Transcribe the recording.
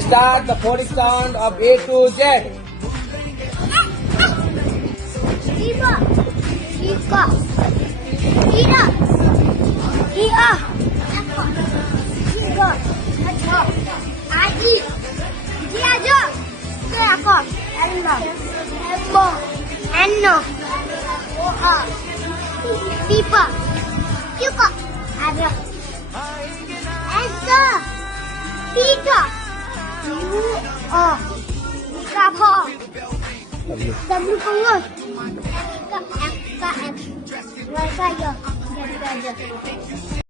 Start the phonic sound of A to Z. Iba, Ika, Ira, Ia, Eka, Iga, Aja, Aji, Diaja, Eka, Ella, Embo, Enno, Oha, Tipa, Yuka, Ada, Esa, Pita, Ibu, Oh, Kapal. W pengus. KF, KF. Gajah. Jadi gajah.